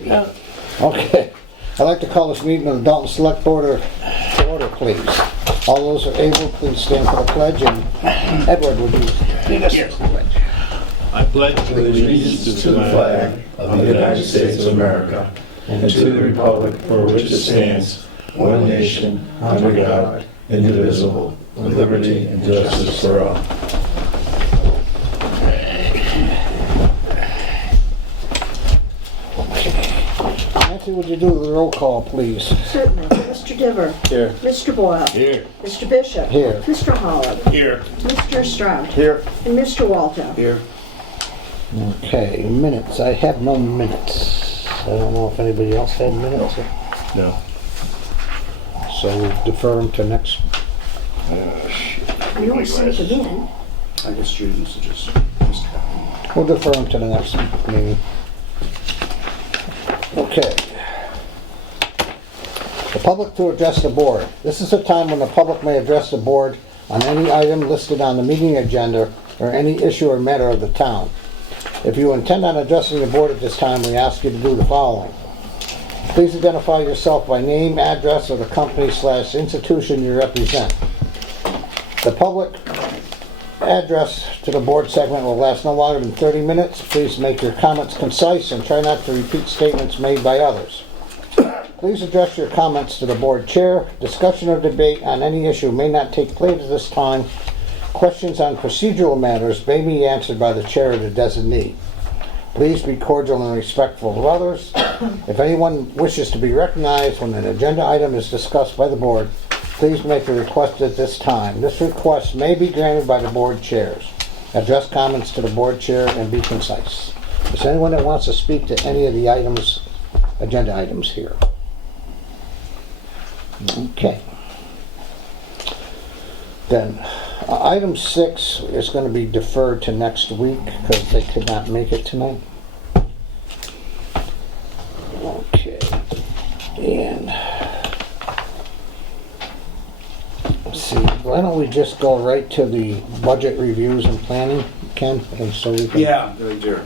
Yeah. Okay. I'd like to call this meeting of the Dalton Selectboard to order, please. All those who are able, please stand for the pledge, and Edward, would you lead us to the pledge? I pledge allegiance to the flag of the United States of America and to the republic for which it stands, one nation, under God, indivisible, with liberty and justice for all. Nancy, would you do the roll call, please? Certainly. Mr. Diver. Here. Mr. Boyle. Here. Mr. Bishop. Here. Mr. Holland. Here. Mr. Stroud. Here. And Mr. Walter. Here. Okay, minutes. I have no minutes. I don't know if anybody else had minutes. No. So we'll defer them to next. We always send them in. I guess students just. We'll defer them to the next meeting. Okay. The public to address the board. This is a time when the public may address the board on any item listed on the meeting agenda or any issue or matter of the town. If you intend on addressing the board at this time, we ask you to do the following. Please identify yourself by name, address, or the company/institution you represent. The public address to the board segment will last no longer than 30 minutes. Please make your comments concise and try not to repeat statements made by others. Please address your comments to the board chair. Discussion or debate on any issue may not take place at this time. Questions on procedural matters may be answered by the chair or the designee. Please be cordial and respectful of others. If anyone wishes to be recognized when an agenda item is discussed by the board, please make a request at this time. This request may be granted by the board chairs. Address comments to the board chair and be concise. Is there anyone that wants to speak to any of the items, agenda items here? Okay. Then, item 6 is going to be deferred to next week because they could not make it tonight. Okay. And let's see, why don't we just go right to the budget reviews and planning, Ken? And so we can... Yeah, very dear.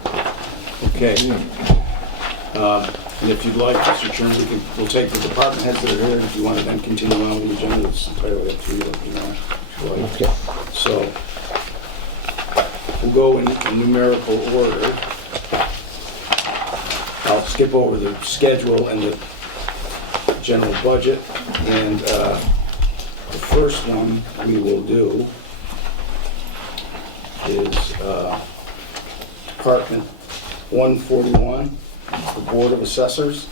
Okay. And if you'd like, Mr. Chairman, we'll take the department heads that are here, and if you want to then continue on with the agenda, it's entirely up to you, if you know. Okay. So, we'll go in numerical order. I'll skip over the schedule and the general budget, and the first one we will do is Department 141, the Board of Assessors.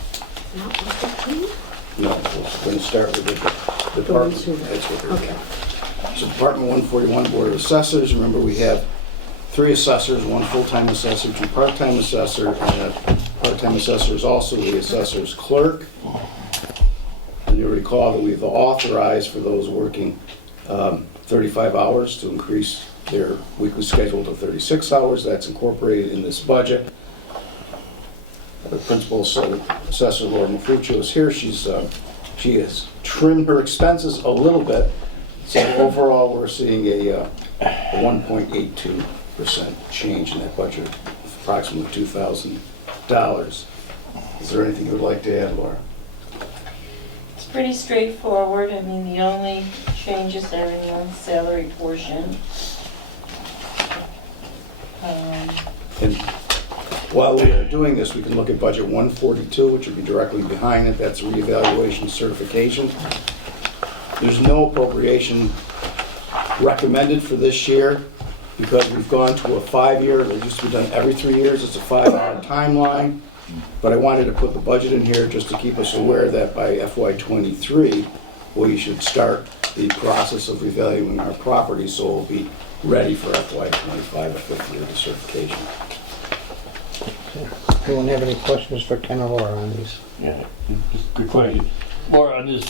No, we're going to start with the department. That's what we're doing. So Department 141, Board of Assessors. Remember, we have 3 assessors, 1 full-time assessor, 2 part-time assessor, and a part-time assessor is also the assessor's clerk. And you recall that we've authorized for those working 35 hours to increase their weekly schedule to 36 hours. That's incorporated in this budget. The principal assessor, Laura Mafuccio, is here. She has trimmed her expenses a little bit. So overall, we're seeing a 1.82% change in that budget, approximately $2,000. Is there anything you would like to add, Laura? It's pretty straightforward. I mean, the only changes are in the salary portion. And while we are doing this, we can look at budget 142, which would be directly behind it. That's reevaluation certification. There's no appropriation recommended for this year because we've gone to a 5-year, it used to be done every 3 years, it's a 5-year timeline. But I wanted to put the budget in here just to keep us aware that by FY23, we should start the process of revaluing our property so we'll be ready for FY25, the 5th year of the certification. Anyone have any questions for Ken or Laura on these? Yeah, just a quick question. Laura, on this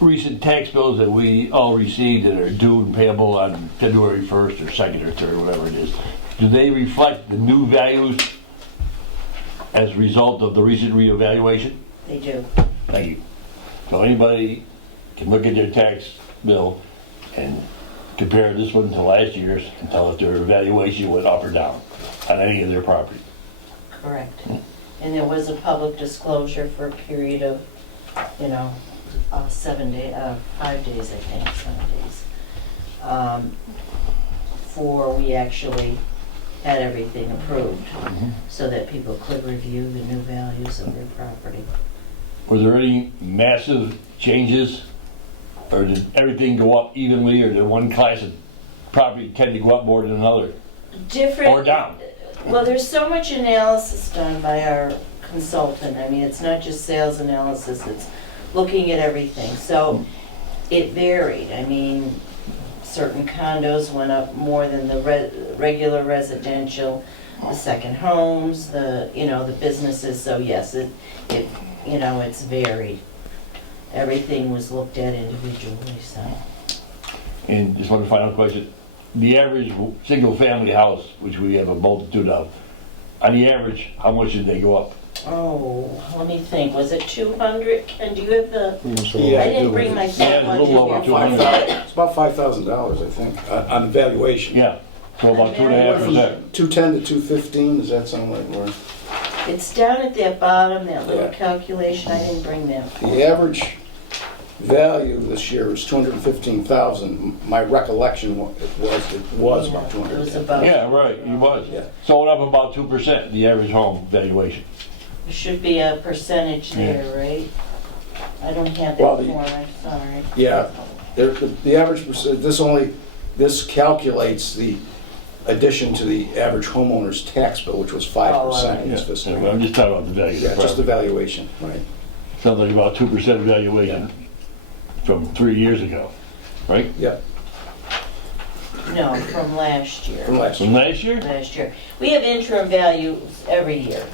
recent tax bills that we all received that are due and payable on February 1st or 2nd or 3rd, whatever it is, do they reflect the new values as a result of the recent reevaluation? They do. Thank you. So anybody can look at their tax bill and compare this one to last year's and tell if their valuation went up or down on any of their property. Correct. And there was a public disclosure for a period of, 5 days, I think, 7 days. For we actually had everything approved, so that people could review the new values of their property. Were there any massive changes? Or did everything go up evenly, or did one class of property tend to go up more than another? Different. Or down? Well, there's so much analysis done by our consultant. I mean, it's not just sales analysis, it's looking at everything. So it varied. I mean, certain condos went up more than the regular residential, the second homes, the businesses. So yes, it's varied. Everything was looked at individually, so. And just one final question. The average single-family house, which we have a multitude of, on the average, how much did they go up? Oh, let me think, was it 200? Ken, do you have the, Yeah, I didn't bring my Yeah, set it's a one. little over 200. It's about $5,000, I think, on the valuation. Yeah, so about And then- 2.5%. 210 to 215, does that sound like more? It's down at that bottom, that little Yeah. calculation, I didn't bring that. The average value this year was 215,000. My recollection was it was about It was 210. about. Yeah, right, it was. Yeah. So it up about 2%, the average home valuation. There should be a percentage there, right? I don't have Well, that the- form, I'm sorry. Yeah, the average percent, this calculates the addition to the average homeowner's tax bill, which was 5% in Yeah, this fiscal I'm year. just talking about the value of the Yeah, just the property. valuation, right. Sounds like about 2% valuation from 3 years ago, right? Yeah, No, from last year. from last From year. last year? Last year. We have interim values every year.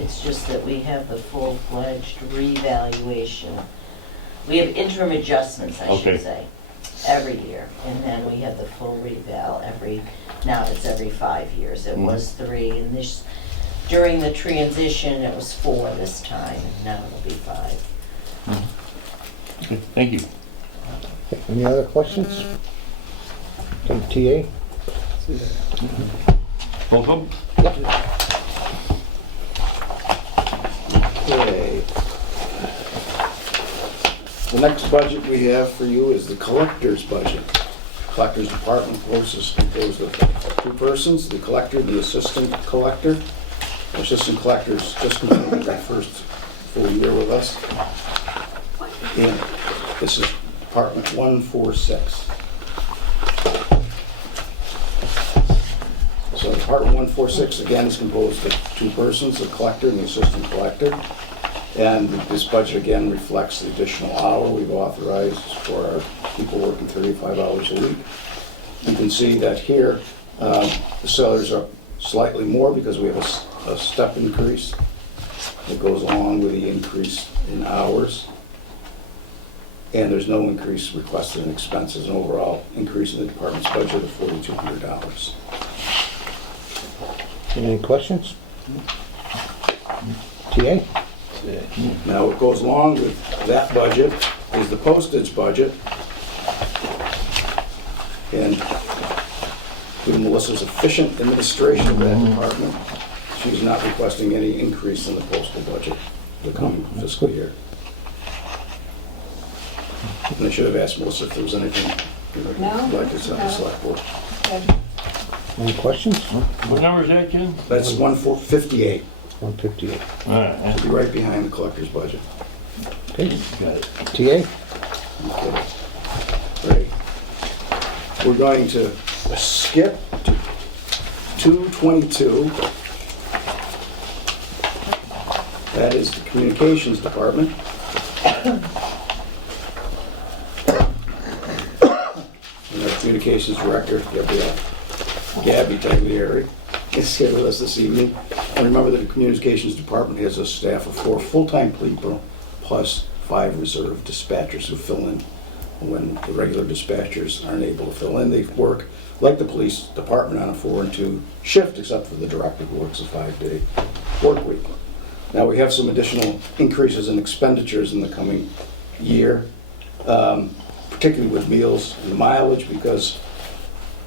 It's just that we have the full-fledged revaluation. We have interim adjustments, I Okay. should say, every year. And then we have the full reval now it's every 5 years. It was 3, and during the transition, it was 4 this time, and now it'll be 5. Okay, thank you. Any other questions? Okay, TA? Both of them? Okay. The next budget we have for you is the collector's budget. Collector's department, of course, is composed of 2 persons, the collector, the assistant collector. The assistant collector's just completed their first full year with us. And this is Department 146. So Department 146, again, is composed of 2 persons, the collector and the assistant collector. And this budget, again, reflects the additional hour we've authorized for our people working 35 hours a week. You can see that here, the salaries are slightly more because we have a step increase that goes along with the increase in hours. And there's no increase requested in expenses, an overall increase in the department's budget of $4,200. Any questions? TA? Now, what goes along with that budget is the postage budget. And through Melissa's efficient administration of that department, she's not requesting any increase in the postal budget the coming fiscal year. And I should have asked Melissa if there was anything you'd like to send the select board. Any questions? What number is that, Ken? That's 158, 158. All right, it'll be right behind the collector's budget. Okay, got it. TA? Okay. Great. We're going to skip to 222. That is the communications department. And our communications director, Gabby Taglieri, is here with us this evening. And remember that the communications department has a staff of 4 full-time people plus 5 reserve dispatchers who fill in when the regular dispatchers aren't able to fill in. They work like the police department on a 4 and 2 shift, except for the director who works a 5-day work week. Now, we have some additional increases in expenditures in the coming year, particularly with meals and mileage, because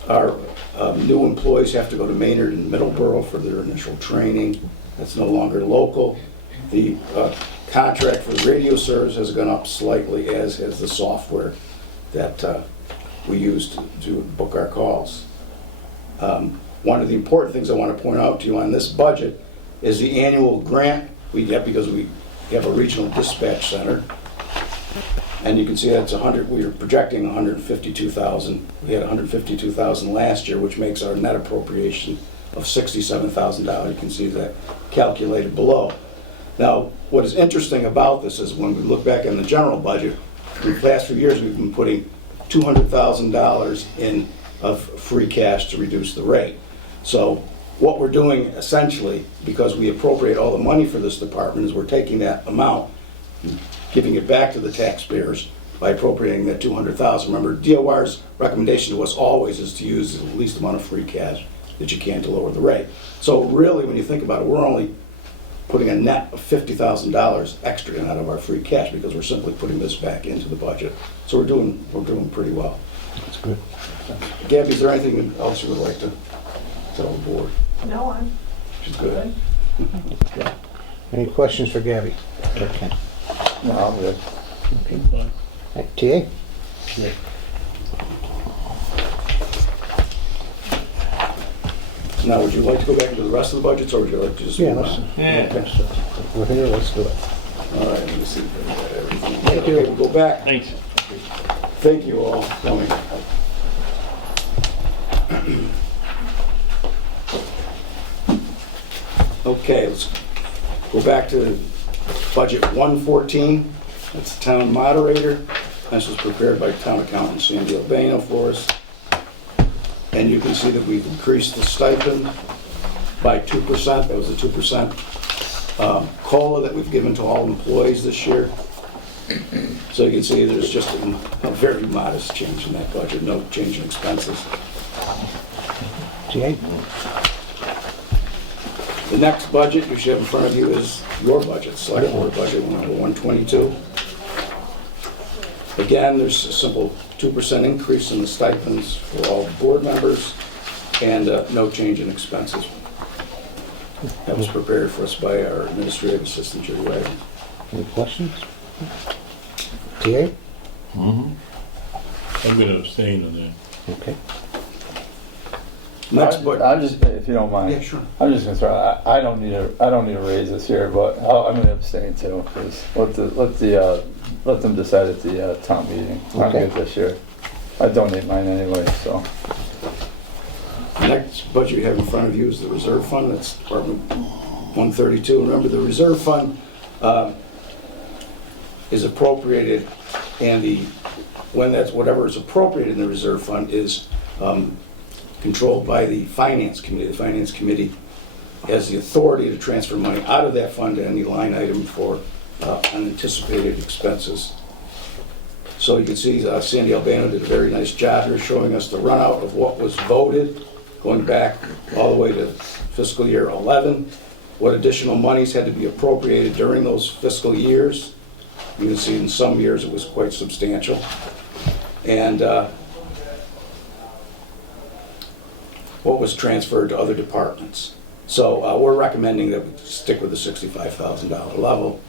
our new employees have to go to Maynard and Middleborough for their initial training. That's no longer local. The contract for the radio service has gone up slightly, as has the software that we use to book our calls. One of the important things I want to point out to you on this budget is the annual grant we get because we have a regional dispatch center. And you can see that's we were projecting 152,000. We had 152,000 last year, which makes our net appropriation of $67,000. You can see that calculated below. Now, what is interesting about this is when we look back in the general budget, the last few years we've been putting $200,000 in of free cash to reduce the rate. So what we're doing essentially, because we appropriate all the money for this department, is we're taking that amount, giving it back to the taxpayers by appropriating that $200,000. Remember, DOR's recommendation to us always is to use the least amount of free cash that you can to lower the rate. So really, when you think about it, we're only putting a net of $50,000 extra in out of our free cash because we're simply putting this back into the budget. So we're doing pretty well. That's good. Gabby, is there anything else you would like to tell the board? No, I'm She's good. Any questions for Gabby? Okay. No, I'm good. TA? Now, would you like to go back into the rest of the budgets, or would you like to just Yeah, move let's, on? Yeah. we're here, let's do it. All right, let me see if I got everything. Thank you. Okay, we'll go back. Thanks. Thank you all for coming. Okay, let's go back to budget 114. That's the town moderator. This was prepared by town accountant Sandy Albano for us. And you can see that we've increased the stipend by 2%. That was a 2% COLA that we've given to all employees this year. So you can see there's just a very modest change in that budget, no change in expenses. TA? The next budget you should have in front of you is your budget, select board budget number 122. Again, there's a simple 2% increase in the stipends for all board members and no change in expenses. That was prepared for us by our administrative assistant, Judy Wagner. Any questions? TA? I'm gonna abstain on that. Okay. Next budget. I'm just, if you don't mind. Yeah, sure. I'm just gonna throw, I don't need a raise this year, but I'm gonna abstain too, because let them decide at the town meeting. I'm Okay. good this year. I donate mine anyway, so. The next budget you have in front of you is the reserve fund. That's Department 132. Remember, the reserve fund is appropriated, and whatever is appropriated in the reserve fund is controlled by the finance committee. The finance committee has the authority to transfer money out of that fund to any line item for unanticipated expenses. So you can see Sandy Albano did a very nice job here showing us the run out of what was voted, going back all the way to fiscal year 11, what additional monies had to be appropriated during those fiscal years. You can see in some years it was quite substantial. And what was transferred to other departments. So we're recommending that we stick with the $65,000 level.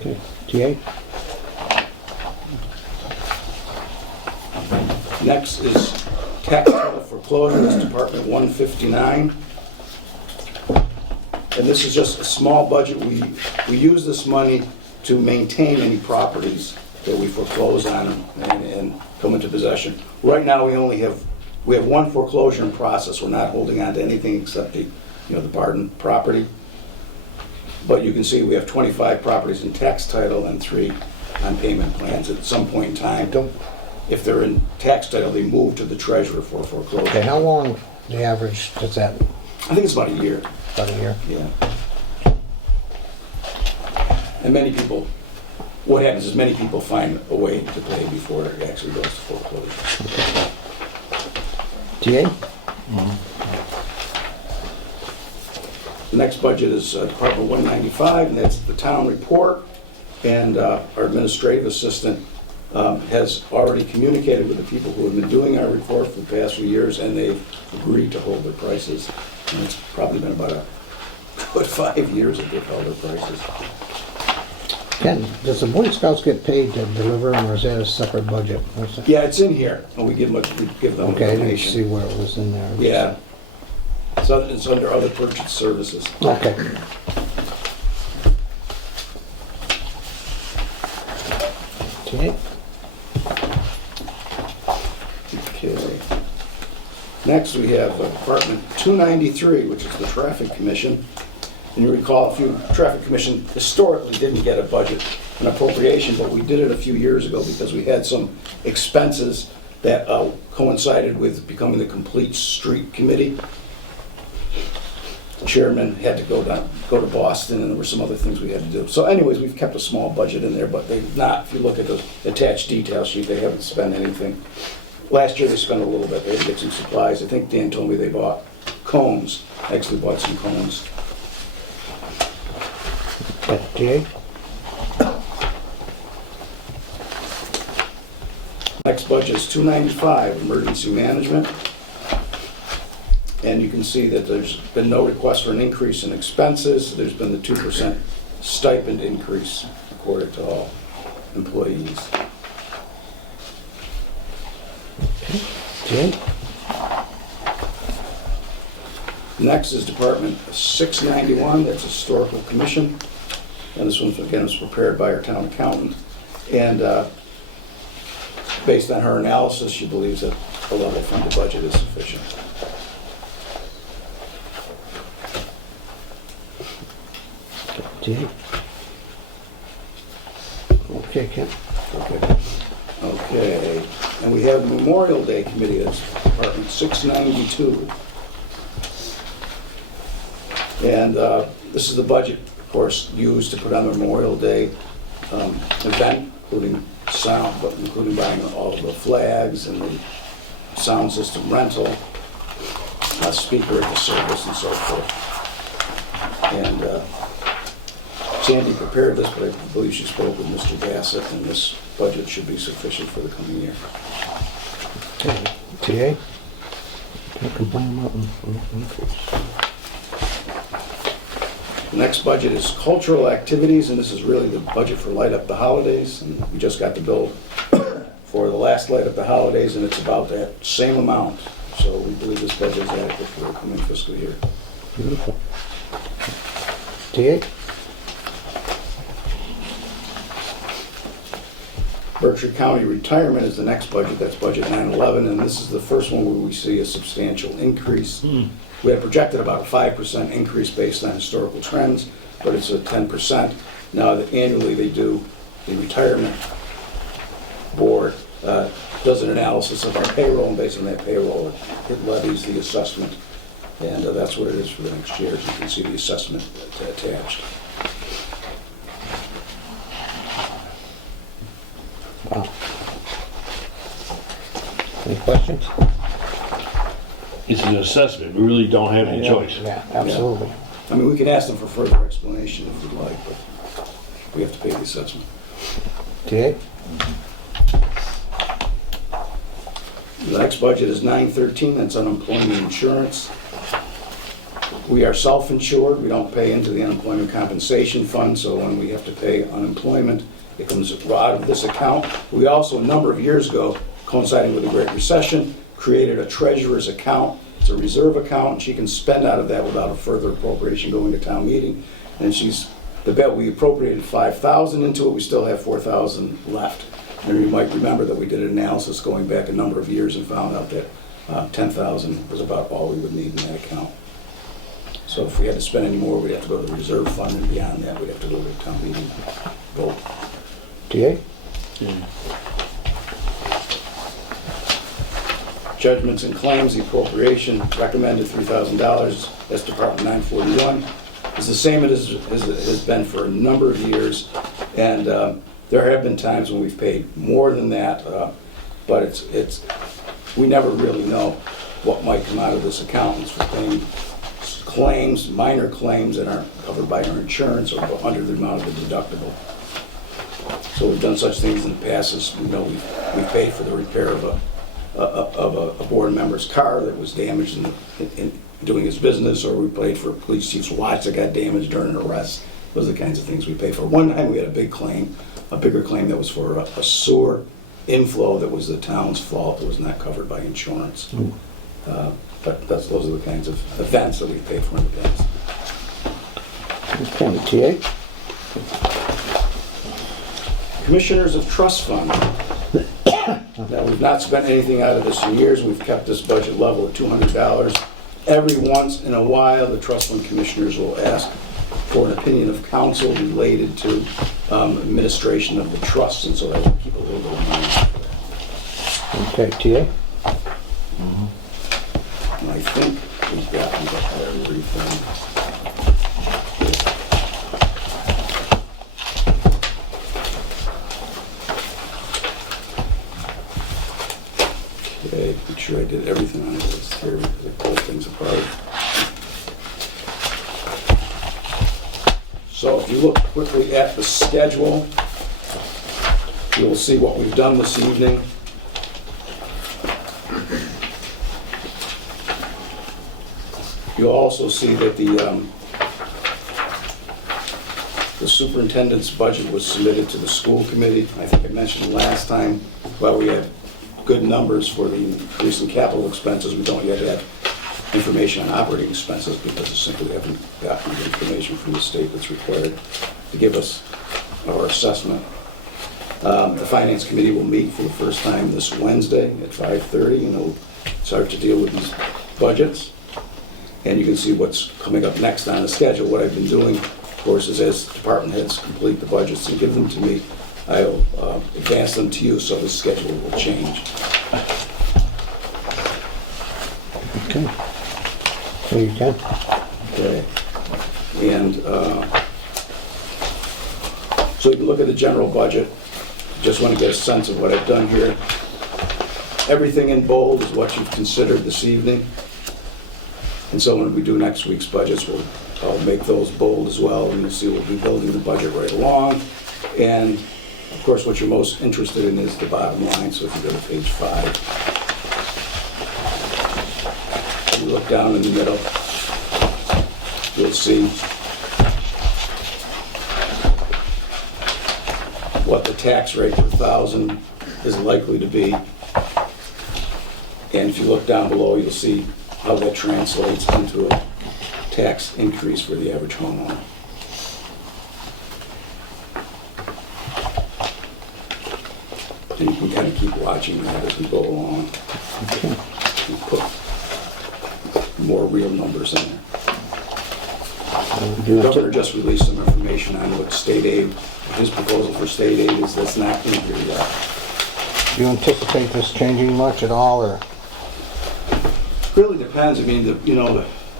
Okay. TA? Next is tax title foreclosure, that's Department 159. And this is just a small budget. We use this money to maintain any properties that we foreclose on and come into possession. Right now, we have one foreclosure in process. We're not holding on to anything except the Barton property. But you can see we have 25 properties in tax title and 3 on payment plans. At some point in time, if they're in tax title, they move to the treasurer for foreclosure. Okay, how long, the average, does that, I think it's about a year. about a year? Yeah. And many people, what happens is many people find a way to pay before it actually goes to foreclosure. TA? The next budget is Department 195, and that's the town report. And our administrative assistant has already communicated with the people who have been doing our report for the past few years, and they've agreed to hold their prices And it's probably been about a good 5 years that they've held their prices. Ken, does the Boy Scouts get paid to deliver them, or is that a separate budget? What's that? Yeah, it's in here, and we give them Okay, I didn't see information. where it was in there. Yeah. So it's under other purchase services. Okay. Okay. Okay. Next, we have Department 293, which is the Traffic Commission. And you recall, Traffic Commission historically didn't get a budget, an appropriation, but we did it a few years ago because we had some expenses that coincided with becoming the Complete Street Committee. The chairman had to go to Boston, and there were some other things we had to do. So anyways, we've kept a small budget in there, but they've not, if you look at the attached detail sheet, they haven't spent anything. Last year, they spent a little bit. They had to get some supplies. I think Dan told me they bought cones, actually bought some cones. Okay. Next budget is 295, emergency management. And you can see that there's been no request for an increase in expenses. There's been the 2% stipend increase according to all employees. Okay. Next is Department 691, that's Historical Commission. And this one, again, was prepared by our town accountant. And based on her analysis, she believes that the level funded budget is sufficient. Okay. Okay, Ken. Okay, and we have Memorial Day Committee, that's Department 692. And this is the budget, of course, used to put on the Memorial Day event, including sound, but including buying all of the flags and the sound system rental, a speaker at the service and so forth. And Sandy prepared this, but I believe she spoke with Mr. Bassett, and this budget should be sufficient for the coming year. Okay. Can't complain about an increase. The next budget is cultural activities, and this is really the budget for Light Up the Holidays. And we just got the bill for the last Light Up the Holidays, and it's about that same amount. So we believe this budget is adequate for the coming fiscal year. Beautiful. TA? Berkshire County Retirement is the next budget, that's budget 911, and this is the first one where we see a substantial increase. We had projected about a 5% increase based on historical trends, but it's a 10%. Now, annually they do, the retirement board does an analysis of our payroll, and based on that payroll, it levies the assessment. And that's what it is for the next year, as you can see the assessment attached. Wow. Any questions? It's an assessment, we really don't have any choice. Yeah, absolutely. I mean, we can ask them for further explanation if we'd like, but we have to pay the assessment. TA? The next budget is 913, that's unemployment insurance. We are self-insured, we don't pay into the unemployment compensation fund, so when we have to pay unemployment, it comes out of this account. We also, a number of years ago, coinciding with the Great Recession, created a treasurer's account. It's a reserve account, and she can spend out of that without a further appropriation going to town meeting. And we appropriated $5,000 into it, we still have $4,000 left. And you might remember that we did an analysis going back a number of years and found out that $10,000 was about all we would need in that account. So if we had to spend any more, we'd have to go to the reserve fund, and beyond that, we'd have to go to the town meeting vote. TA? Judgments and claims, the appropriation recommended $3,000, that's Department 941. It's the same as it has been for a number of years, and there have been times when we've paid more than that, but we never really know what might come out of this account. It's for paying claims, minor claims that aren't covered by our insurance or under the amount of the deductible. So we've done such things in the past as we know we've paid for the repair of a board member's car that was damaged doing his business, or we paid for a police chief's watch that got damaged during an arrest. Those are the kinds of things we pay for. One time we had a bigger claim that was for a sewer inflow that was the town's fault. It was not covered by insurance. But those are the kinds of events that we pay for in the past. Okay, TA? Commissioners of Trust Fund. Now, we've not spent anything out of this in years. We've kept this budget level at $200. Every once in a while, the Trust Fund Commissioners will ask for an opinion of counsel related to administration of the trust, and so that will keep a little bit of money. Okay, TA? And I think we've got everything. Okay, make sure I did everything on the list here because I pulled things apart. So if you look quickly at the schedule, you'll see what we've done this evening. You'll also see that the superintendent's budget was submitted to the school committee. I think I mentioned last time, while we had good numbers for the increase in capital expenses, we don't yet have information on operating expenses because we simply haven't gotten the information from the state that's required to give us our assessment. The finance committee will meet for the first time this Wednesday at 5:30, and they'll start to deal with these budgets. And you can see what's coming up next on the schedule. What I've been doing, of course, is as department heads complete the budgets and give them to me, I'll advance them to you so the schedule will change. Okay. There you go. Okay. And so you can look at the general budget. Just want to get a sense of what I've done here. Everything in bold is what you've considered this evening. And so when we do next week's budgets, I'll make those bold as well, and you'll see we'll be building the budget right along. And of course, what you're most interested in is the bottom line. So if you go to page 5, you look down in the middle, you'll see what the tax rate per thousand is likely to be. And if you look down below, you'll see how that translates into a tax increase for the average homeowner. And you can kind of keep watching that as we go along. Okay. And put more real numbers in there. Do The governor just released some information on what state aid, his proposal for state aid is. That's not in here yet. you anticipate this changing much at all, or? Really depends. I mean, the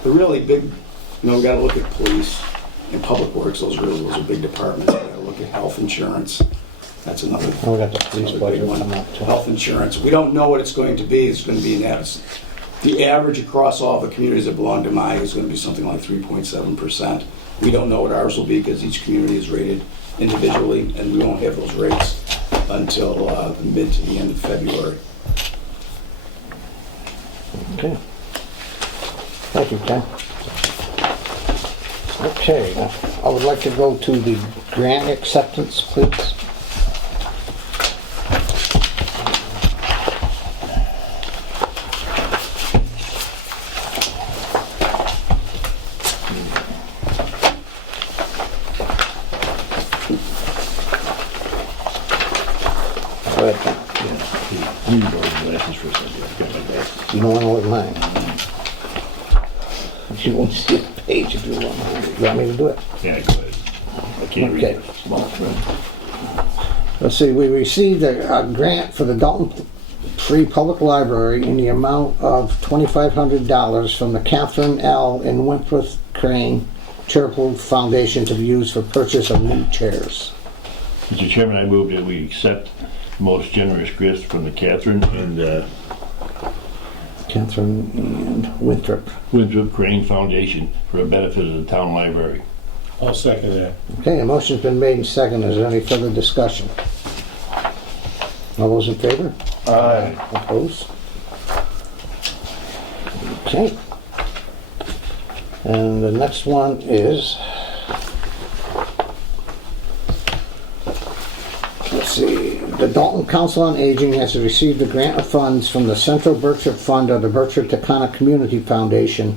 really big, we got to look at police and public works. Those are big departments. We got to look at health insurance. That's another. Oh, we got the police another big budget one. coming up too. Health insurance. We don't know what it's going to be. It's going to be the average across all the communities that belong to MI is going to be something like 3.7%. We don't know what ours will be because each community is rated individually, and we won't have those rates until the mid to the end of February. Okay. Thank you, Ken. Okay, I would like to go to the grant acceptance, please. Go ahead, Ken. You can go to the glasses for a second. I've got my glasses. You don't want to look at mine. You won't see a page if you want mine. You want me to do it? Yeah, go ahead. I can't read Okay. it. Small print. Let's see, we received a grant for the Dalton Free Public Library in the amount of $2,500 from the Catherine L. and Wentworth Crane Charitable Foundation to be used for purchase of new chairs. Mr. Chairman, I move that we accept the most generous gift from the Catherine and Catherine and Winthrop. Winthrop Crane Foundation for the benefit of the town library. I'll second that. Okay, a motion's been made and seconded. Is there any further discussion? All those in favor? Aye. Opposed? Okay. And the next one is, let's see, the Dalton Council on Aging has received a grant of funds from the Central Berkshire Fund of the Berkshire-Taconic Community Foundation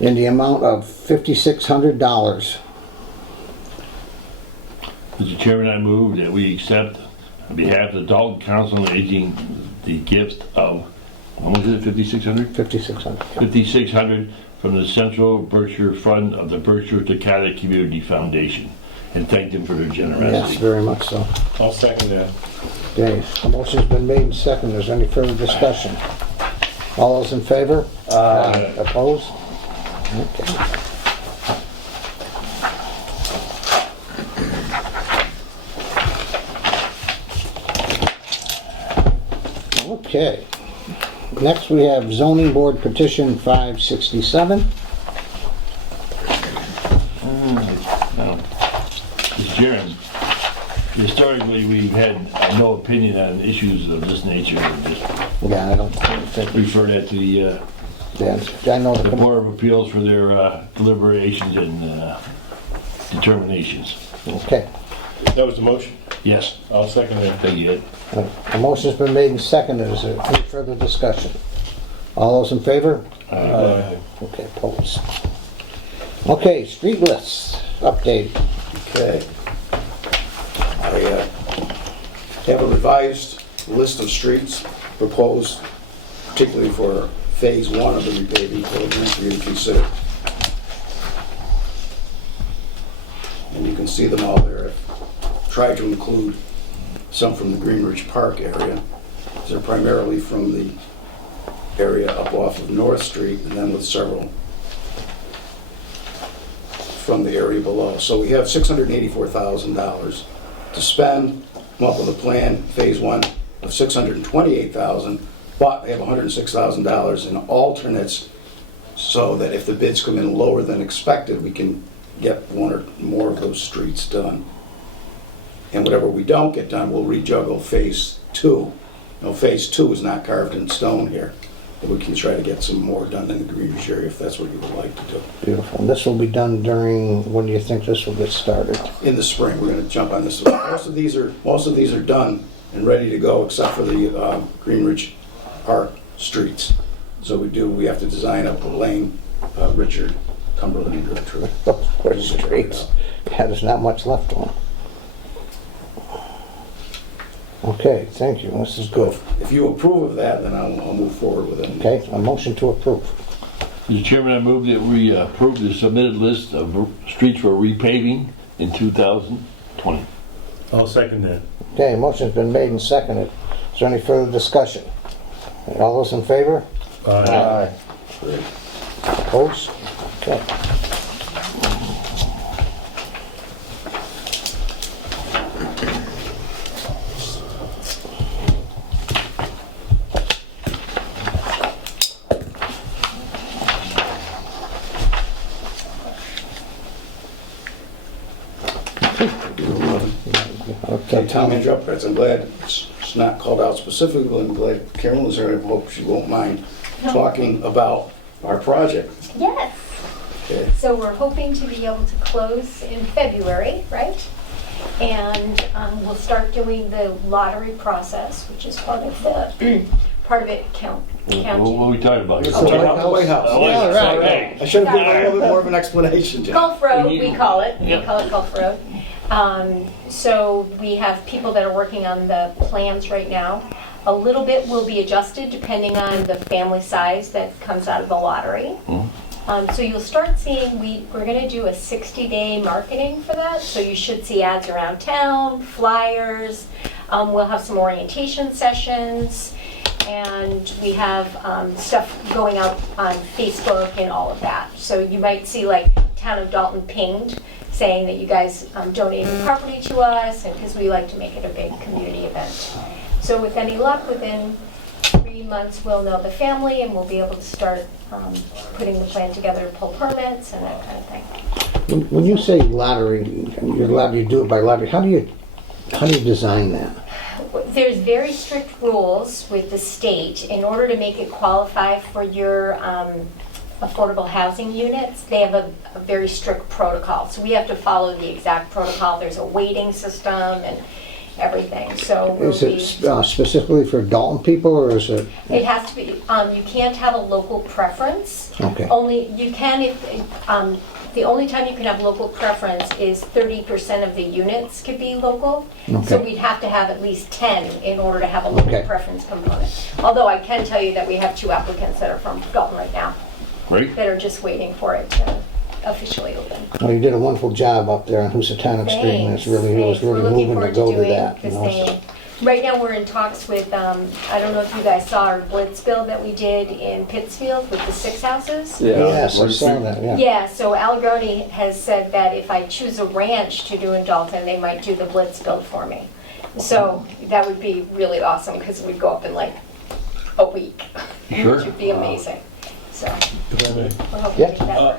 in the amount of $5,600. Mr. Chairman, I move that we accept on behalf of the Dalton Council on Aging the gift of, how much is it, 5,600? $5,600. 5,600 from the Central Berkshire Fund of the Berkshire-Taconic Community Foundation, and thank them for their Yes, generosity. very much so. I'll second that. Okay, a motion's been made and seconded. Is there any further discussion? All those in favor? Aye. Opposed? Okay. Okay. Next we have zoning board petition 567. Now, Mr. Chairman, historically, we've had no opinion on issues of this nature. We just Yeah, I don't think we refer that to the I know the Board of Appeals for their deliberations and determinations. okay. That was the motion? Yes, I'll second that. thank you. A motion's been made and seconded. Is there any further discussion? All those in favor? Aye. Okay, opposed. Okay, street lists, update. Okay. I have a revised list of streets proposed, particularly for phase one of the repaving program for you to consider. And you can see them all there. I've tried to include some from the Greenridge Park area. They're primarily from the area up off of North Street, and then with several from the area below. So we have $684,000 to spend. Come up with a plan, phase one of $628,000, but they have $106,000 in alternates, so that if the bids come in lower than expected, we can get one or more of those streets done. And whatever we don't get done, we'll rejuggle phase two. Now, phase two is not carved in stone here, but we can try to get some more done in the Greenwich area if that's what you would like to do. Beautiful. And this will be done during, when do you think this will get started? In the spring, we're gonna jump on this. Most of these are done and ready to go, except for the Greenridge Park streets. So we have to design up Lane, Richard, Cumberland, and Gertrude. Those streets. Yeah, there's not much left on. Okay, thank you. This is good. If you approve of that, then I'll move forward with it. Okay, a motion to approve. Mr. Chairman, I move that we approve the submitted list of streets for repaving in 2020. I'll second that. Okay, a motion's been made and seconded. Is there any further discussion? All those in favor? Aye. Opposed? Okay. Okay, Tom Tom. interrupted. I'm glad it's not called out specifically, but I'm glad Carolyn is here. I hope she won't mind talking about our project. Yes. Okay. So we're hoping to be able to close in February, right? And we'll start doing the lottery process, which is part of the part of it What counting. are we talking about? It's the White House. Oh, Yeah, right, okay. I should have given a little bit more of an explanation, Jim. Gulf Road, we call it. We Yep. call it Gulf Road. So we have people that are working on the plans right now. A little bit will be adjusted depending on the family size that comes out of the lottery. So you'll start seeing, we're going to do a 60-day marketing for that. So you should see ads around town, flyers. We'll have some orientation sessions. And we have stuff going out on Facebook and all of that. So you might see like Town of Dalton pinged saying that you guys donated property to us, and because we like to make it a big community event. So with any luck, within 3 months, we'll know the family and we'll be able to start putting the plan together, pull permits and that kind of thing. When you say lottery, you're allowed to do it by lottery, how do you design that? There's very strict rules with the state in order to make it qualify for your affordable housing units, they have a very strict protocol. So we have to follow the exact protocol. There's a weighting system and everything, so we'll Is it specifically for Dalton people, or is it? it has to be, you can't have a local preference. Okay. Only, you can if, the only time you can have local preference is 30% of the units could be local. So Okay. we'd have to have at least 10 in order to have a local Okay. preference component. Although I can tell you that we have 2 applicants that are from Dalton right now, Great. that are just waiting for it to officially open. Well, you did a wonderful job up there on Housatonic Street, and it's really, it was Thanks. We're really looking moving to forward go to doing that. the you know, so- same. Right now, we're in talks with, I don't know if you guys saw our blitz bill that we did in Pittsfield with the 6 houses. Yes, I saw that, yeah. Yeah, so Allegheny has said that if I choose a ranch to do in Dalton, they might do the blitz build for me. So that would be really awesome, because we'd go up in like a week. Sure. Which would be amazing. So, If I may. we're hoping Yeah. to get that. Uh,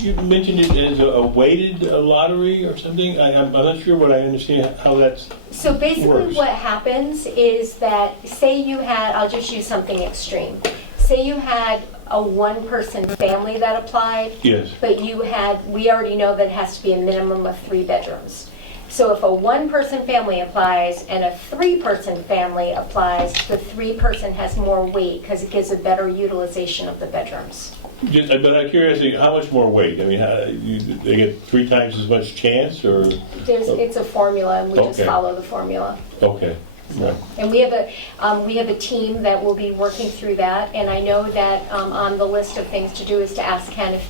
You mentioned it as a weighted lottery or something. I'm not sure what I understand how that's. So basically works. what happens is that, say you had, I'll just use something extreme. Say you had a 1-person family that applied, Yes. but you had, we already know that it has to be a minimum of 3 bedrooms. So if a 1-person family applies and a 3-person family applies, the 3-person has more weight because it gives a better utilization of the bedrooms. But out of curiosity, how much more weight? I mean, they get 3 times as much chance, or? It's a formula, and we just Okay. follow the formula. Okay. Right. And we have a team that will be working through that, and I know that on the list of things to do is to ask Ken if,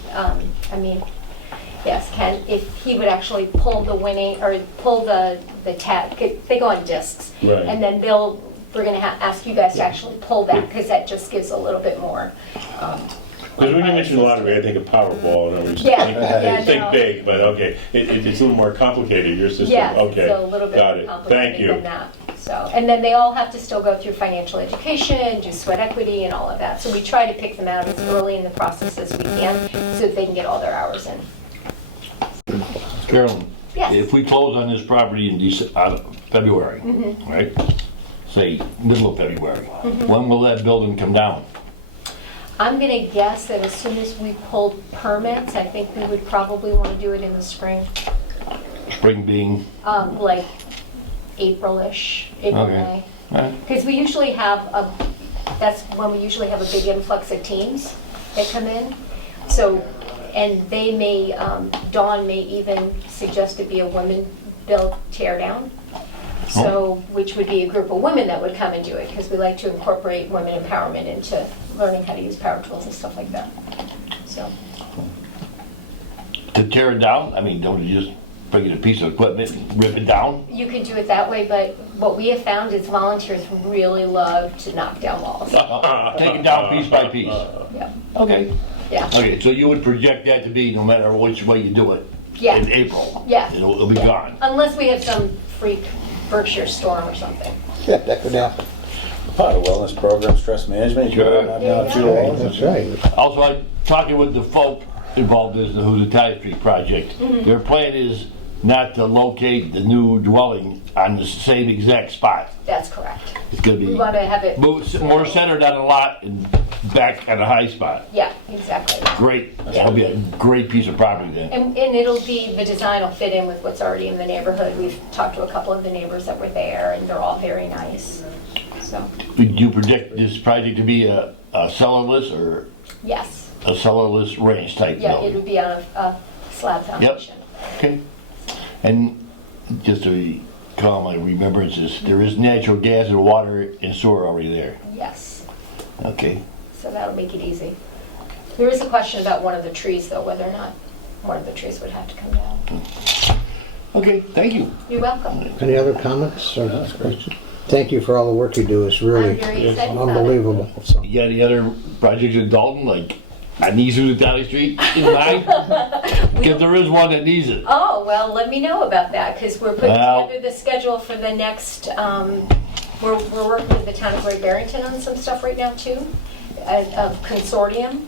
Ken, if he would actually pull the winning, or pull the tag, they go on discs. Right. And then we're gonna ask you guys to actually pull that, because that just gives a little bit more. Because when you mention lottery, I think of Powerball, and I was Yeah, yeah, think no. big, but okay, it's a little more complicated, your system. Yes, Okay, it's a little bit got more it. Thank complicated you. than that. So, and then they all have to still go through financial education, do sweat equity and all of that. So we try to pick them out as early in the process as we can so that they can get all their hours in. Carolyn, Yes. if we close on this property in February, Mm-hmm. right? Say, middle of February, when will that building come down? I'm gonna guess that as soon as we pull permits, I think we would probably want to do it in the spring, Spring being, like April-ish, April, Okay. May. Because we usually have that's when we usually have a big influx of teams that come in. So, and they may, Dawn may even suggest it be a women-built tear down. So, which would be a group of women that would come and do it, because we like to incorporate women empowerment into learning how to use power tools and stuff like that. So, to tear it down, I mean, don't you just bring in a piece of equipment and rip it down? you can do it that way, but what we have found is volunteers really love to knock down walls. Take it down piece by piece. Yeah, Okay. yeah, Okay, so you would project that to be, no matter which way you do it, yeah, in April? yeah. It'll be gone. Unless we have some freak Berkshire storm or something. Yeah, that could happen. Part of wellness program, stress management. Sure. Not There you too go. old. That's right. Also, I'm talking with the folk involved in the Housatonic Street project. Their plan is not to locate the new dwelling on the same exact spot. That's correct. It's gonna We be want to have it. more centered on a lot and back on a high spot. Yeah, exactly. Great, that'll be a great piece of property then. And it'll be, the design will fit in with what's already in the neighborhood. We've talked to a couple of the neighbors that were there, and they're all very nice. So, Do you predict this project to be a cellarless or yes. a cellarless ranch type Yeah, it building? would be on a slab foundation. Okay. And just to recall my remembrances, there is natural gas and water and sewer already there. Yes. Okay. So that'll make it easy. There is a question about one of the trees, though, whether or not one of the trees would have to come down. Okay, thank you. You're welcome. Any other comments or questions? Thank you for all the work you do. It's really I'm very excited about it. unbelievable. So, You got any other projects in Dalton, like on East Housatonic Street in mind? Because there is one that needs it. Oh, well, let me know about that, because we're putting Well- together the schedule for the next, we're working with the town of Great Barrington on some stuff right now, too, a consortium.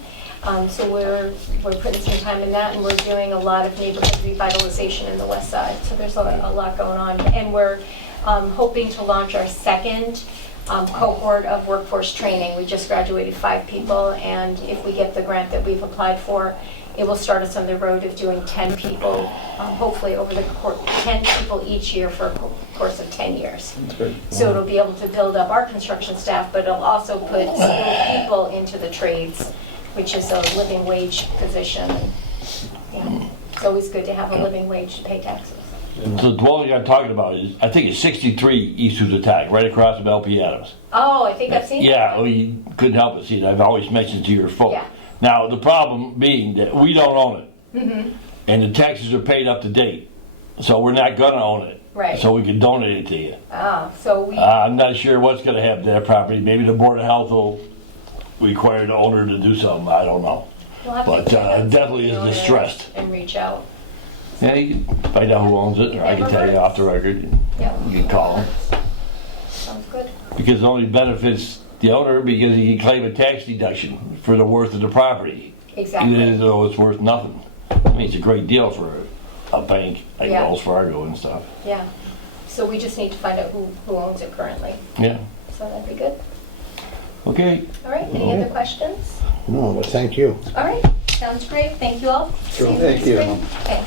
So we're putting some time in that, and we're doing a lot of neighborhood revitalization in the west side. So there's a lot going on. And we're hoping to launch our second cohort of workforce training. We just graduated 5 people, and if we get the grant that we've applied for, it will start us on the road of doing 10 people, hopefully over the 10 people each year for a course of 10 years. That's great. So it'll be able to build up our construction staff, but it'll also put skilled people into the trades, which is a living wage position. Yeah. It's always good to have a living wage to pay taxes. So the dwelling I'm talking about is, I think it's 63 East Housatonic, right across from LP Adams. Oh, I think I've seen Yeah, that. we couldn't help but see it. I've always mentioned to your folk. Yeah. Now, the problem being that we don't own it. And the taxes are paid up to date. So we're not gonna own it. Right. So we can donate it to you. So we, I'm not sure what's gonna happen to that property. Maybe the Board of Health will require the owner to do something, I don't know. we'll have to But contact definitely the is owner distressed. and reach out. Yeah, you can find out who owns it, or I can tell you off the record. Yeah. You can call them. Sounds good. Because it only benefits the owner because he can claim a tax deduction for the worth of the property. Exactly. Even though it's worth nothing. I mean, it's a great deal for a bank like Yeah. Wells Fargo and stuff. Yeah. So we just need to find out who owns it currently. Yeah. So that'd be good. Okay. All right, any other questions? No, but thank you. All right, sounds great. Thank you all. Sure, See thank next you. week. Okay.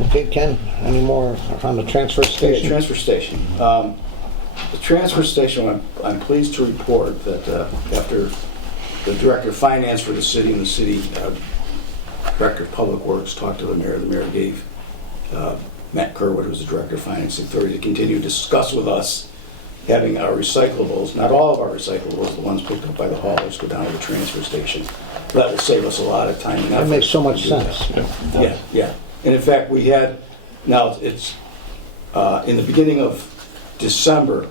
Okay, Ken, any more on the transfer Okay, station? transfer station. The transfer station, I'm pleased to report that after the Director of Finance for the city and the city Director of Public Works talked to the mayor gave Matt Kerwood, who's the Director of Finance Authority, to continue to discuss with us having our recyclables, not all of our recyclables, the ones picked up by the haulers, go down to the transfer station. That will save us a lot of time and effort. That makes so much to do that. sense. Yeah, yeah. And in fact, we had, now it's, in the beginning of December,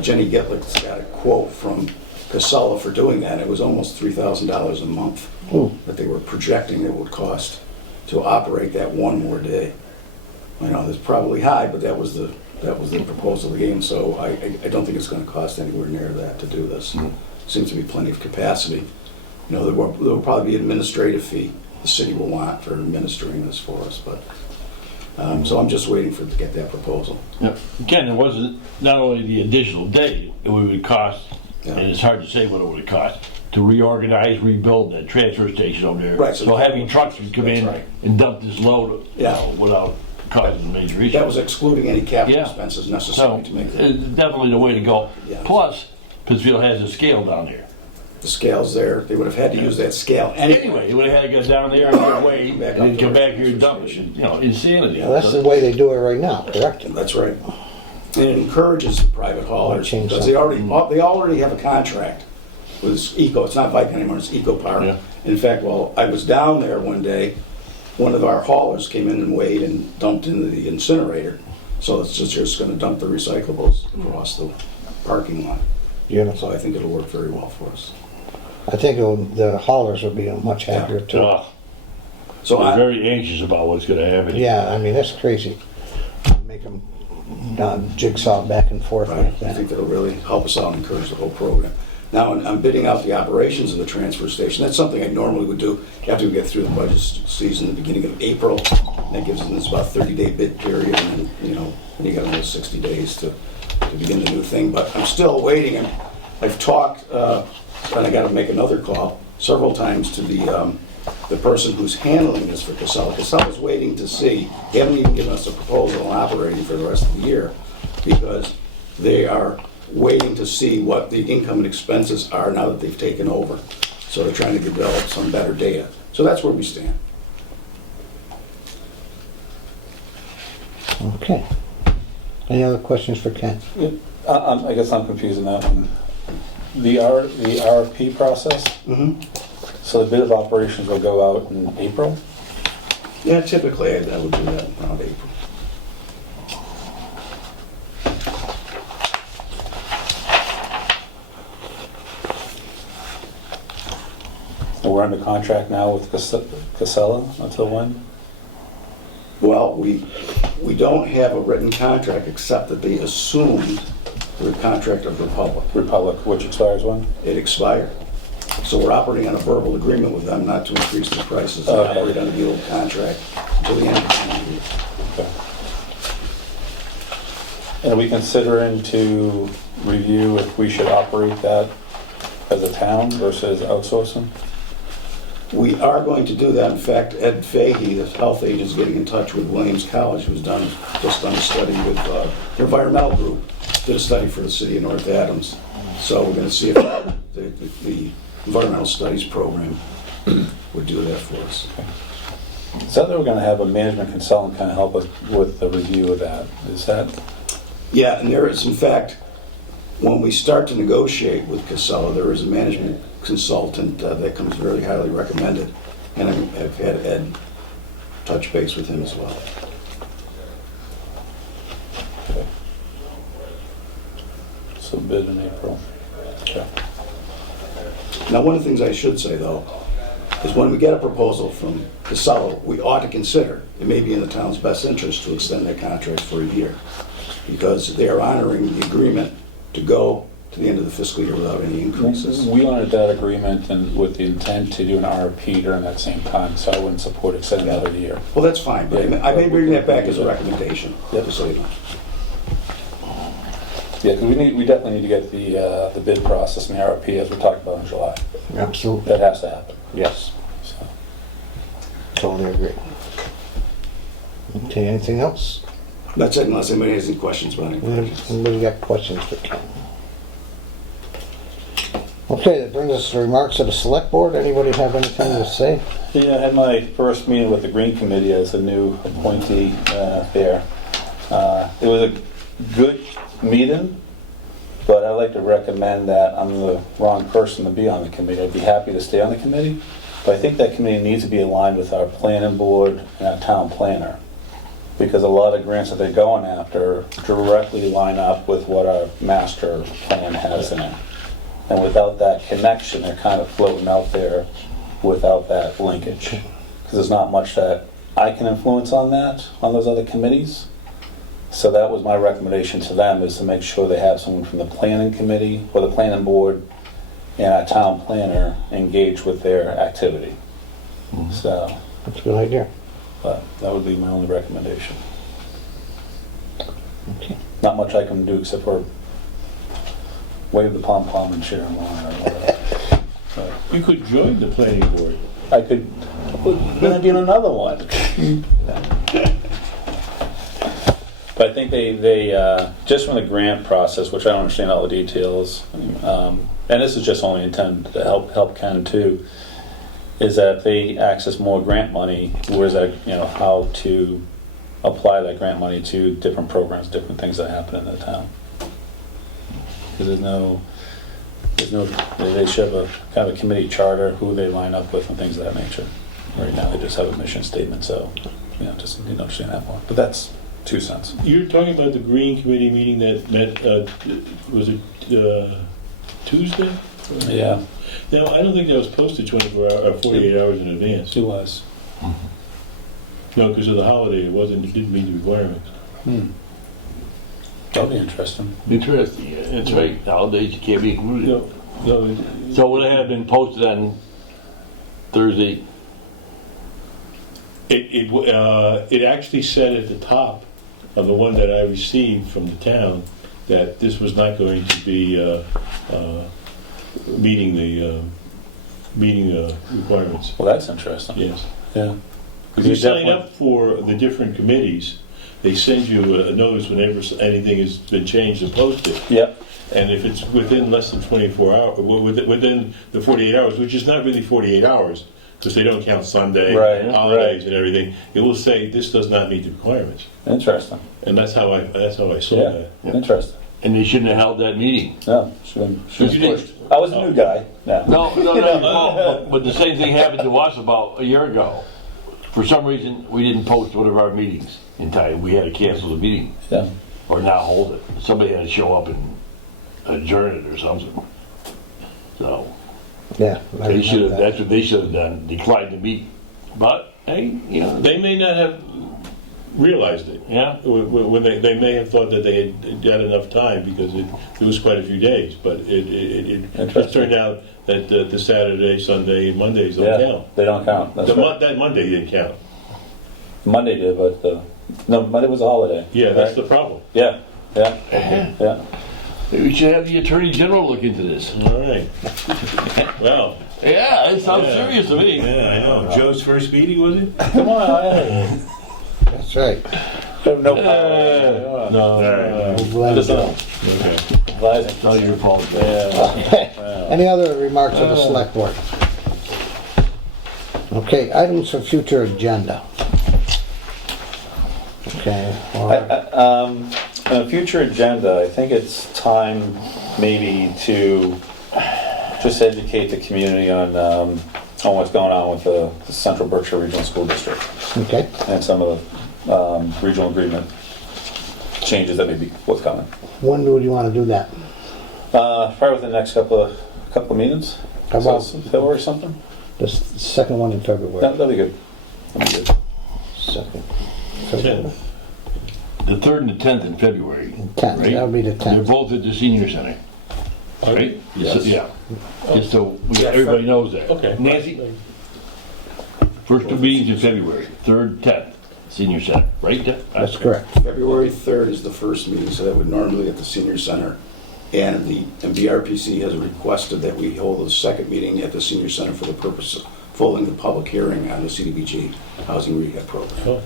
Jenny Getlick's got a quote from Casella for doing that. It was almost $3,000 a month Ooh. that they were projecting it would cost to operate that one more day. I know it's probably high, but that was the proposal again, so I don't think it's gonna cost anywhere near that to do this. Seems to be plenty of capacity. You know, there will probably be an administrative fee the city will want for administering this for us, but, so I'm just waiting to get that proposal. Yep. Again, it wasn't not only the additional day it would cost, Yeah. and it's hard to say what it would cost, to reorganize, rebuild that transfer station over there. Right, So having trucks would come in That's right. and dump this load, Yeah. without causing a major issue. That was excluding any capital Yeah. expenses So, necessary to make it's definitely the way to go. Yeah. Plus, Pittsfield has a scale down there. the scales there. They would have had to use that scale Anyway, you would have had to go down there and get away, Back and up then to come the back here and dump it. transfer You know, insanity. Well, that's the way they do it right now, correct? That's right. And it encourages the private haulers, Change because they already have a contract with Eco. It's not Viking anymore, it's Eco Park. Yeah. In fact, while I was down there one day, one of our haulers came in and weighed and dumped into the incinerator. So it's just gonna dump the recyclables across the parking lot. Beautiful. So I think it'll work very well for us. I think the haulers will be much happier too. Ugh, So they're I, very anxious about what's gonna happen. Yeah, I mean, that's crazy. Make them jigsaw back and forth right, like I that. think that'll really help us out and encourage the whole program. Now, I'm bidding out the operations of the transfer station. That's something I normally would do after we get through the budget season, the beginning of April. That gives us about a 30-day bid period, and then, you know, then you got almost 60 days to begin the new thing. But I'm still waiting. I've talked, and I got to make another call several times to the person who's handling this for Casella. Casella's waiting to see. They haven't even given us a proposal on operating for the rest of the year because they are waiting to see what the income and expenses are now that they've taken over. So they're trying to develop some better data. So that's where we stand. Okay. Any other questions for Ken? I guess I'm confused on that one. The RFP process, so the bid of operations will go out in April? Yeah, typically I would do that around April. So we're under contract now with Casella until when? Well, we don't have a written contract except that they assumed the contract of Republic. Republic, which expires when? It expired. So we're operating on a verbal agreement with them not to increase the prices and Okay. operate under the old contract until the end of the year. Okay. And are we considering to review if we should operate that as a town versus outsourcing? We are going to do that. In fact, Ed Fahey, the health agent, is getting in touch with Williams College, who's just done a study with their environmental group, did a study for the city of North Adams. So we're going to see if the environmental studies program would do that for us. So they were going to have a management consultant kind of help us with the review of that. Is that? Yeah, and there is, in fact, when we start to negotiate with Casella, there is a management consultant that comes very highly recommended, and I've had Ed touch base with him as well. Okay. So bid in April. Okay. Now, one of the things I should say, though, is when we get a proposal from Casella, we ought to consider, it may be in the town's best interest to extend their contract for a year, because they are honoring the agreement to go to the end of the fiscal year without any increases. We honored that agreement and with the intent to do an RFP during that same time, so I wouldn't support extending another year. Well, that's fine, but I may bring that back as a recommendation, Yep. just so you know. Yeah, because we definitely need to get the bid process and the RFP as we talked about in July. Absolutely. That has to happen. Yes, So. totally agree. Okay, anything else? That's it, unless anybody has any questions about it. Anybody got questions for Ken? Okay, that brings us to remarks of the select board. Anybody have anything to say? Yeah, I had my first meeting with the Green Committee as a new appointee there. It was a good meeting, but I'd like to recommend that I'm the wrong person to be on the committee. I'd be happy to stay on the committee, but I think that committee needs to be aligned with our planning board and our town planner, because a lot of grants that they're going after directly line up with what our master plan has in it. And without that connection, they're kind of floating out there without that linkage. Because there's not much that I can influence on that, on those other committees. So that was my recommendation to them, is to make sure they have someone from the planning committee or the planning board and our town planner engaged with their activity. So, That's a good idea. but that would be my only recommendation. Okay. Not much I can do except for wave the pom-pom and cheer them on or whatever. But You could join the planning board. I could, then I'd be in another one. But I think they just from the grant process, which I don't understand all the details, and this is just only intended to help Ken too, is that they access more grant money, whereas that, how to apply that grant money to different programs, different things that happen in the town. Because they should have a kind of a committee charter, who they line up with and things of that nature. Right now, they just have a mission statement, so, just need to understand that more. But that's 2 cents. You're talking about the Green Committee meeting that met, was it Tuesday? Yeah, Now, I don't think that was posted 24 hours, or 48 hours in advance. it was. No, because of the holiday, it didn't meet the requirements. That'll be interesting. Interesting, yeah, that's right. Nowadays, you can't be included. No, So would it have been posted on Thursday? it actually said at the top of the one that I received from the town that this was not going to be meeting the requirements. Well, that's interesting. Yes. Yeah. If you sign up for the different committees, they send you a notice whenever anything has been changed and posted. Yep. And if it's within less than 24 hours, within the 48 hours, which is not really 48 hours, because they don't count Sunday, Right, holidays, and everything, it will say this does not meet the requirements. Interesting. And that's how I saw Yeah. that. Interesting. And they shouldn't have held that meeting. No, should have You didn't- pushed. I was a new guy. Yeah. No, but the same thing happened to us about a year ago. For some reason, we didn't post one of our meetings in time. We had to cancel the meeting Yeah. or not hold it. Somebody had to show up and adjourn it or something. So Yeah. they should have. That's what they should have done. Declined to meet. But hey, They may not have realized it. yeah. When they may have thought that they had got enough time because it was quite a few days, but it just turned out that the Saturday, Sunday, and Mondays don't Yeah. count. They don't count. That's right. That Monday didn't count. Monday did, but no, Monday was a holiday. Yeah, that's right? the problem. Yeah. Yeah. We should have the Attorney General look into this. All right. Well, Yeah, it sounds Yeah. serious to me. yeah, I know. Joe's first meeting, was it? Come on, That's right. I have no power. No, All right. We'll let it go. Okay. Advising. it's not your fault. Yeah. Any other remarks of the select board? Okay, items for future agenda. Okay, all right. On a future agenda, I think it's time maybe to just educate the community on what's going on with the Central Berkshire Regional School District Okay, and some of the regional agreement changes that may be forthcoming. when do you want to do that? Probably within the next couple of meetings. How about- So, February or something? The second one in February. That'll be good. That'll be good. Second. Ten. The 3rd and the 10th in February. 10th, right? that'll be the They're 10th. both at the senior center, right? Yes. Yeah. Just so Yeah, everybody knows that. Okay. Nancy, first two meetings in February, 3rd, 10th, senior center, right? That's correct. February 3rd is the first meeting, so that would normally at the senior center. And BRPC has requested that we hold a second meeting at the senior center for the purpose of holding the public hearing on the CDBG housing rehab program.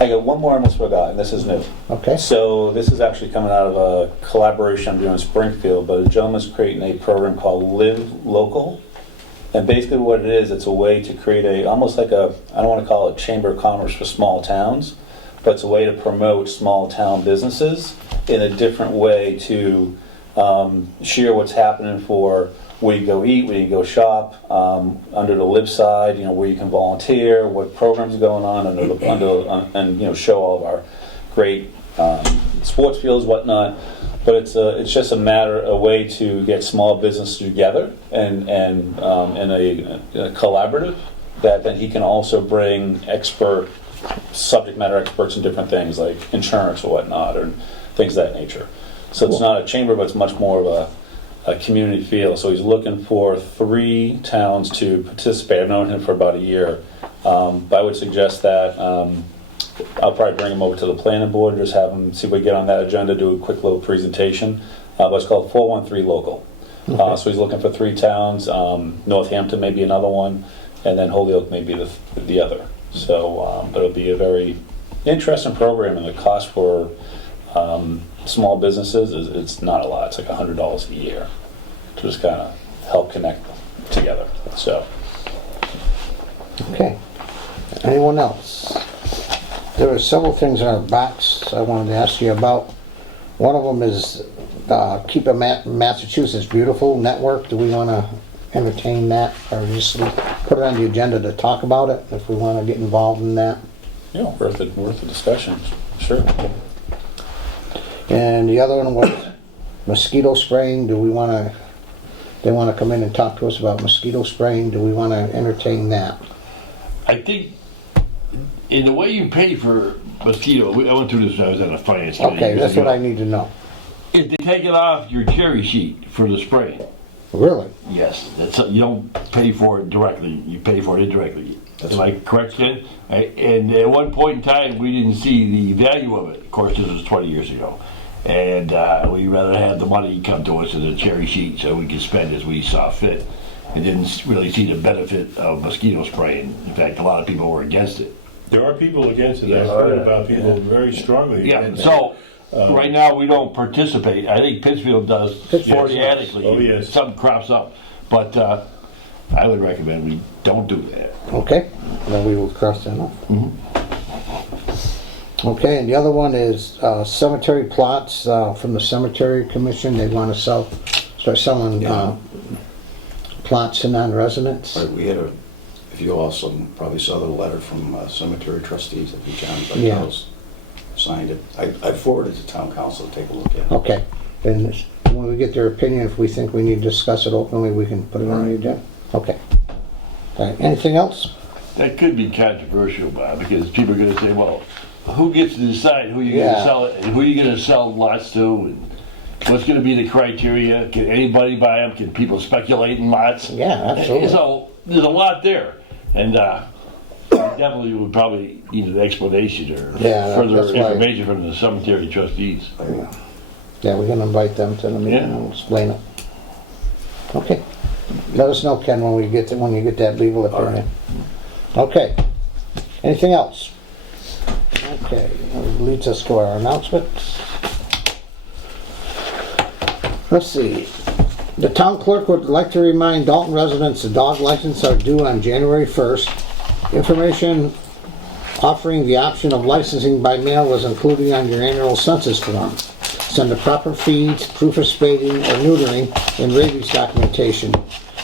I got one more I almost forgot, and this is new. Okay, So this is actually coming out of a collaboration I'm doing in Springfield, but a gentleman's creating a program called Live Local. And basically what it is, it's a way to create almost like I don't want to call it chamber of commerce for small towns, but it's a way to promote small town businesses in a different way to share what's happening for where you go eat, where you go shop, under the Live side, where you can volunteer, what programs are going on and show all of our great sports fields, whatnot. But it's just a way to get small business together and in a collaborative that then he can also bring subject matter experts in different things like insurance or whatnot or things of that nature. So it's not a chamber, but it's much more of a community feel. So he's looking for 3 towns to participate. I've known him for about a year. But I would suggest that I'll probably bring him over to the planning board and just have him see if we get on that agenda, do a quick little presentation. But it's called 413 Local. So he's looking for 3 towns. Northampton may be another one, and then Holyoke may be the other. So but it'll be a very interesting program, and the cost for small businesses it's not a lot. It's like $100 a year to just kind of help connect them together. So okay. Anyone else? There are several things in our box I wanted to ask you about. One of them is Keep Massachusetts Beautiful Network. Do we want to entertain that or just put it on the agenda to talk about it if we want to get involved in that? worth a discussion. Sure. And the other one was mosquito spraying. They want to come in and talk to us about mosquito spraying. Do we want to entertain that? I think in the way you pay for mosquito, I went through this when I was on a finance committee. Okay, years that's what ago. I need to know. Is they take it off your cherry sheet for the spraying. Really? Yes, you don't pay for it directly, you pay for it indirectly. Am I correct, Ken? And at one point in time, we didn't see the value of it. Of course, this was 20 years ago. And we'd rather have the money come to us as a cherry sheet so we could spend as we saw fit. And didn't really see the benefit of mosquito spraying. In fact, a lot of people were against it. There are people against it. I've heard about people very strongly Yeah, against it. so right now we don't participate. I think Pittsfield does sporadically. Oh, yes. Something crops up. But I would recommend we don't do that. Okay, then we will cross that off. Okay, and the other one is cemetery plots from the Cemetery Commission. They want to start selling plots to non-residents. Right, we had if you also probably saw the letter from cemetery trustees, I think John Yeah. Vitale's signed it. I forwarded it to town council to take a look at. Okay, then when we get their opinion, if we think we need to discuss it openly, we can put it on the agenda. Okay. All right, anything else? That could be controversial, Bob, because people are going to say, well, who gets to decide who you're going to sell it and who you're going to sell lots to and what's going to be the criteria? Can anybody buy them? Can people speculate in lots? Yeah, absolutely. So there's a lot there. And definitely would probably need an explanation or Yeah, further that's why- information from the cemetery trustees. Yeah, we can invite them to the meeting and explain it. Okay. Let us know, Ken, when you get that legal opinion. Okay. Anything else? Okay, that leads us to our announcements. Let's see. The town clerk would like to remind Dalton residents the dog licenses are due on January 1st. Information offering the option of licensing by mail was included on your annual census form. Send the proper feeds, proof of spading or neutering, and rabies documentation.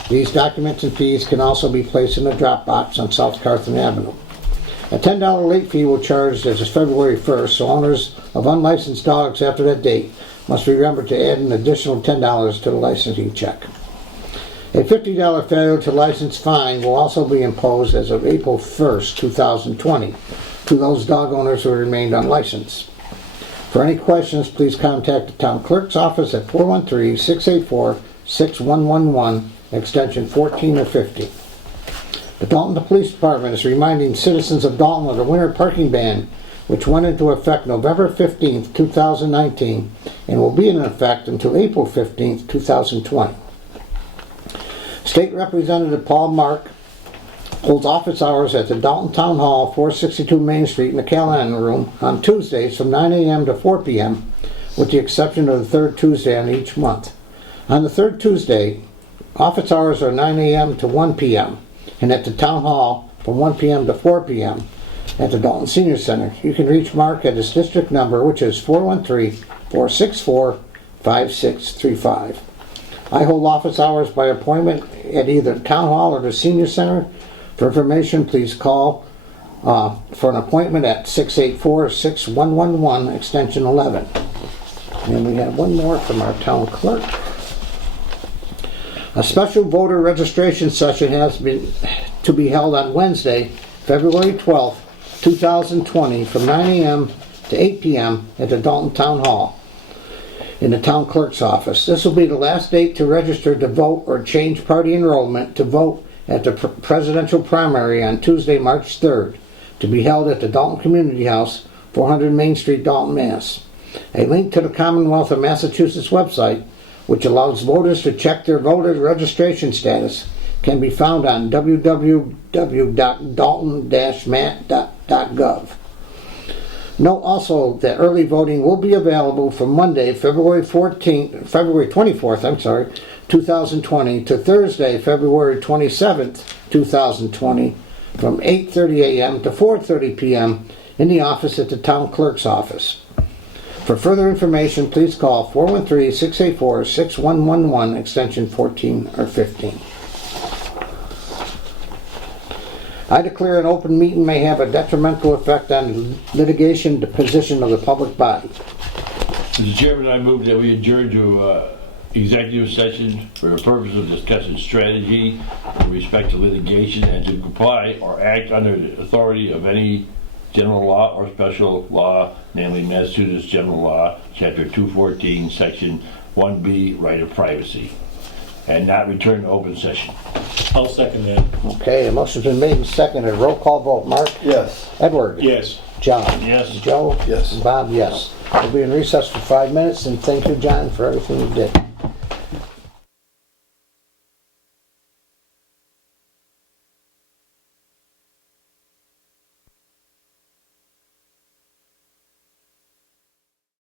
These documents and fees can also be placed in a drop box on South Carthon Avenue. A $10 late fee will charge as of February 1st, so owners of unlicensed dogs after that date must remember to add an additional $10 to the licensing check. A $50 failure to license fine will also be imposed as of April 1st, 2020, to those dog owners who remained unlicensed. For any questions, please contact the town clerk's office at 413-684-6111, extension 14 or 50. The Dalton Police Department is reminding citizens of Dalton of the winter parking ban, which went into effect November 15th, 2019, and will be in effect until April 15th, 2020. State Representative Paul Mark holds office hours at the Dalton Town Hall, 462 Main Street, McAllen Room, on Tuesdays from 9 a.m. to 4 p.m., with the exception of the third Tuesday on each month. On the third Tuesday, office hours are 9 a.m. to 1 p.m., and at the Town Hall from 1 p.m. to 4 p.m. at the Dalton Senior Center. You can reach Mark at his district number, which is 413-464-5635. I hold office hours by appointment at either Town Hall or the Senior Center. For information, please call for an appointment at 684-6111, extension 11. And we have one more from our town clerk. A special voter registration session has been to be held on Wednesday, February 12th, 2020, from 9 a.m. to 8 p.m. at the Dalton Town Hall in the town clerk's office. This will be the last date to register to vote or change party enrollment to vote at the presidential primary on Tuesday, March 3rd, to be held at the Dalton Community House, 400 Main Street, Dalton, Mass. A link to the Commonwealth of Massachusetts website, which allows voters to check their voter registration status, can be found on www.dalton-mat.gov. Note also that early voting will be available from Monday, February 24th, 2020 to Thursday, February 27th, 2020 from 8:30 a.m. to 4:30 p.m. in the office at the town clerk's office. For further information, please call 413-684-6111, extension 14 or 15. I declare an open meeting may have a detrimental effect on litigation position of the public body. Mr. Chairman, I move that we adjourn to executive session for the purpose of discussing strategy with respect to litigation and to comply or act under the authority of any general law or special law, namely Massachusetts General Law, Chapter 214, Section 1B, right of privacy, and not return to open session. I'll second that. Okay, a motion's been made and seconded. Roll call vote. Mark? Yes. Edward? Yes. John? Yes. Joe? Yes. Bob? Yes. We'll be in recess for 5 minutes, and thank you, John, for everything you did.